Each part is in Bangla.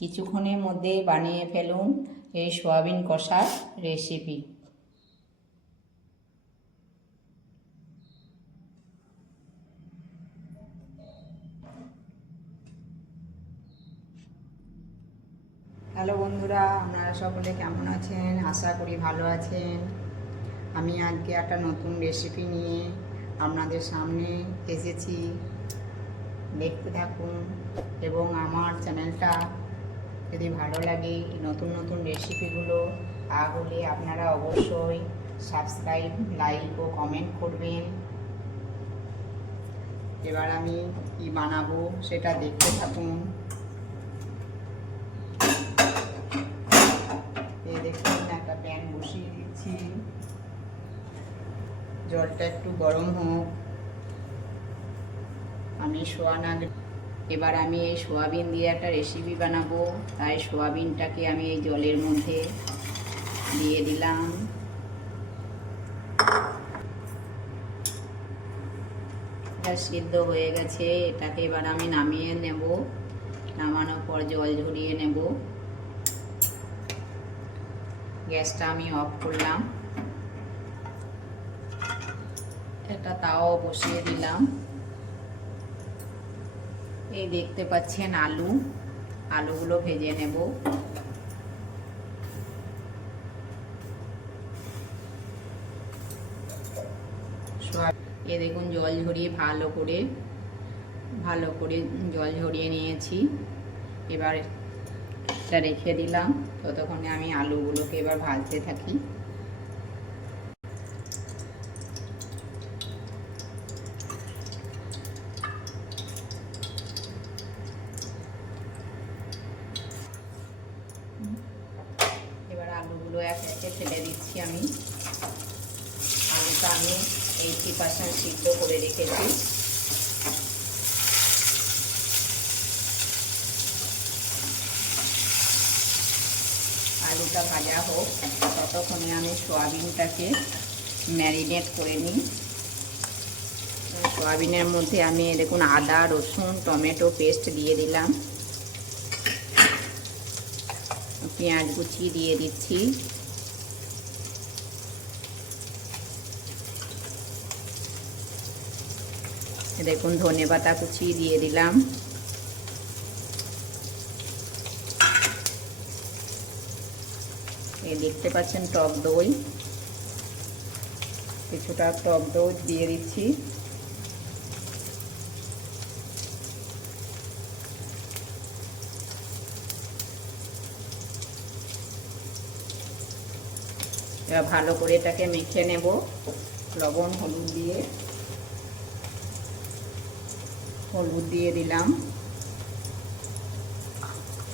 কিছুক্ষণের মধ্যে বানিয়ে ফেলুন এই সয়াবিন কষার রেসিপি। হ্যালো বন্ধুরা, আপনারা সকলে কেমন আছেন? আশা করি ভালো আছেন। আমি আজকে একটা নতুন রেসিপি নিয়ে আপনাদের সামনে এসেছি। দেখতে থাকুন এবং আমার চ্যানেলটা যদি ভালো লাগে নতুন নতুন রেসিপিগুলো, তাহলে আপনারা অবশ্যই সাবস্ক্রাইব, লাইক ও কমেন্ট করবেন। এবার আমি কি বানাবো সেটা দেখতে থাকুন। দেখুন, একটা প্যান বসিয়ে দিচ্ছি, জলটা একটু গরম হোক। এবার আমি এই সোয়াবিন দিয়ে একটা রেসিপি বানাবো, তাই সোয়াবিনটাকে আমি এই জলের মধ্যে দিয়ে দিলাম। এটা সিদ্ধ হয়ে গেছে, এটাকে এবার আমি নামিয়ে নেব। নামানোর পর জল ঝরিয়ে নেব। গ্যাসটা আমি অফ করলাম। একটা তাও বসিয়ে দিলাম। এই দেখতে পাচ্ছেন আলুগুলো ভেজে নেব। এ দেখুন, জল ঝরিয়ে ভালো করে জল ঝরিয়ে নিয়েছি। এবার এটা রেখে দিলাম, ততক্ষণে আমি আলুগুলোকে এবার ভাজতে থাকি। এবার আলুগুলো এক একে ফেলে দিচ্ছি আমি। আলুটা আমি 80% সিদ্ধ করে রেখেছি। আলুটা ভাজা হোক, ততক্ষণে আমি সয়াবিনটাকে ম্যারিনেট করে নিই। সয়াবিনের মধ্যে আমি দেখুন আদা, রসুন, টমেটো পেস্ট দিয়ে দিলাম। পেঁয়াজ কুচি দিয়ে দিচ্ছি। দেখুন ধনেপাতা কুচি দিয়ে দিলাম। এই দেখতে পাচ্ছেন টক দই, কিছুটা টক দই দিয়ে দিচ্ছি। এবার ভালো করে এটাকে মেখে নেব লবণ হলুদ দিয়ে দিলাম।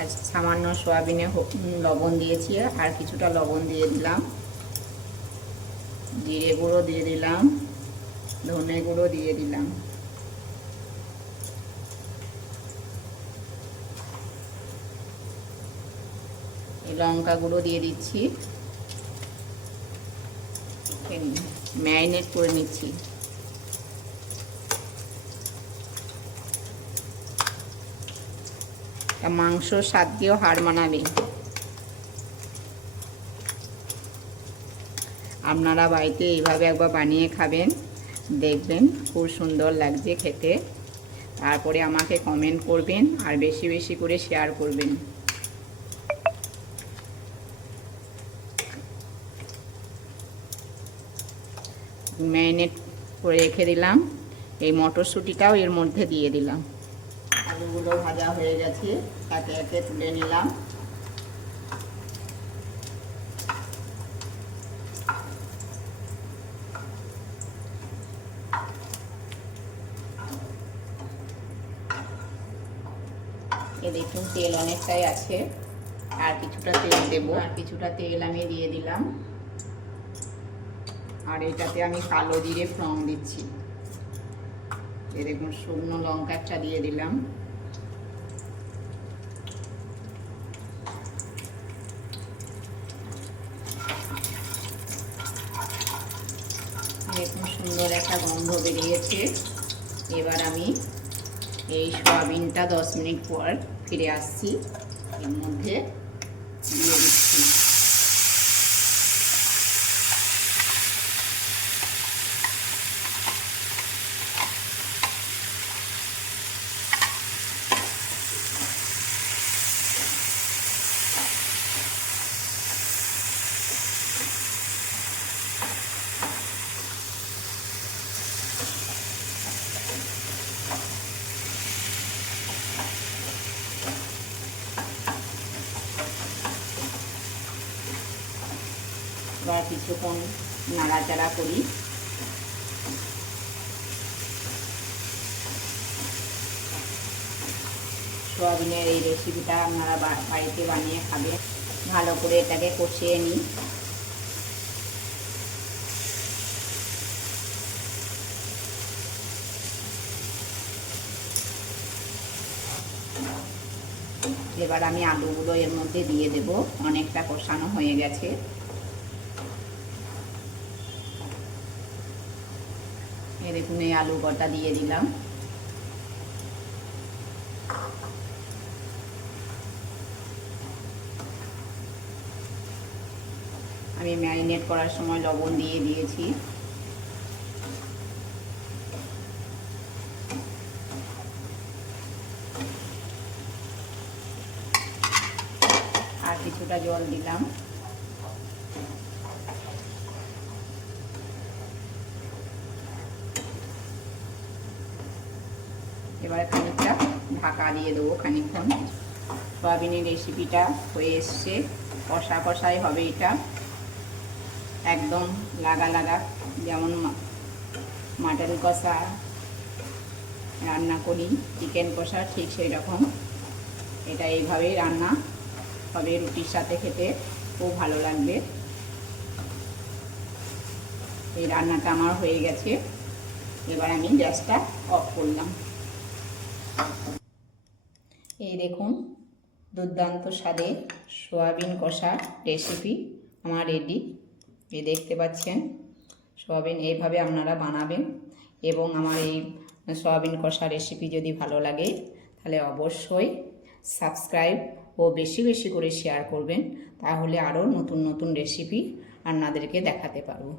আর সামান্য সয়াবিনে লবণ দিয়েছি, আর কিছুটা লবণ দিয়ে দিলাম। জিরে গুঁড়ো দিয়ে দিলাম, ধনে গুঁড়ো দিয়ে দিলাম। লঙ্কা গুঁড়ো দিয়ে দিচ্ছি। ম্যারিনেট করে নিচ্ছি। মাংস স্বাদ দিয়েও হার মানাবে। আপনারা বাড়িতে এইভাবে একবার বানিয়ে খাবেন, দেখবেন খুব সুন্দর লাগছে খেতে। তারপরে আমাকে কমেন্ট করবেন আর বেশি বেশি করে শেয়ার করবেন। ম্যারিনেট করে রেখে দিলাম। এই মটরশুঁটিটাও এর মধ্যে দিয়ে দিলাম। আলুগুলো ভাজা হয়ে গেছে, একে একে তুলে নিলাম। এ দেখুন তেল অনেকটাই আছে, আর কিছুটা তেল দেবো। আর কিছুটা তেল আমি দিয়ে দিলাম। আর এটাতে আমি কালো জিরে ফোড়ন দিচ্ছি। এ দেখুন শুকনো লঙ্কাটা দিয়ে দিলাম। দেখুন সুন্দর একটা গন্ধ বেরিয়েছে। এবার আমি এই সয়াবিনটা 10 মিনিট পর ফিরে আসছি। এর মধ্যে দিয়ে দিচ্ছি। এবার কিছুক্ষণ নাড়াচাড়া করি। সোয়াবিনের এই রেসিপিটা আপনারা বাড়িতে বানিয়ে খাবেন। ভালো করে এটাকে কষিয়ে নিই। এবার আমি আলুগুলো এর মধ্যে দিয়ে দেব। অনেকটা কষানো হয়ে গেছে। দেখুন এই আলু কটা দিয়ে দিলাম। আমি ম্যারিনেট করার সময় লবণ দিয়ে দিয়েছি। আর কিছুটা জল দিলাম। এবারে খানিকটা ঢাকা দিয়ে দেবো খানিকক্ষণ। সয়াবিনের রেসিপিটা হয়ে এসছে। কষা কষাই হবে এটা, একদম লাগা লাগা, যেমন মাটন কষা রান্না করি, চিকেন কষা ঠিক সেই রকম এটা এইভাবেই রান্না হবে। রুটির সাথে খেতে খুব ভালো লাগবে। এই রান্নাটা আমার হয়ে গেছে। এবার আমি গ্যাসটা অফ করলাম। এই দেখুন দুর্দান্ত স্বাদে সয়াবিন কষা রেসিপি আমার রেডি। এই দেখতে পাচ্ছেন সয়াবিন এইভাবে আপনারা বানাবেন। এবং আমার এই সয়াবিন কষা রেসিপি যদি ভালো লাগে তাহলে অবশ্যই সাবস্ক্রাইব ও বেশি বেশি করে শেয়ার করবেন। তাহলে আরও নতুন নতুন রেসিপি আপনাদেরকে দেখাতে পারবো।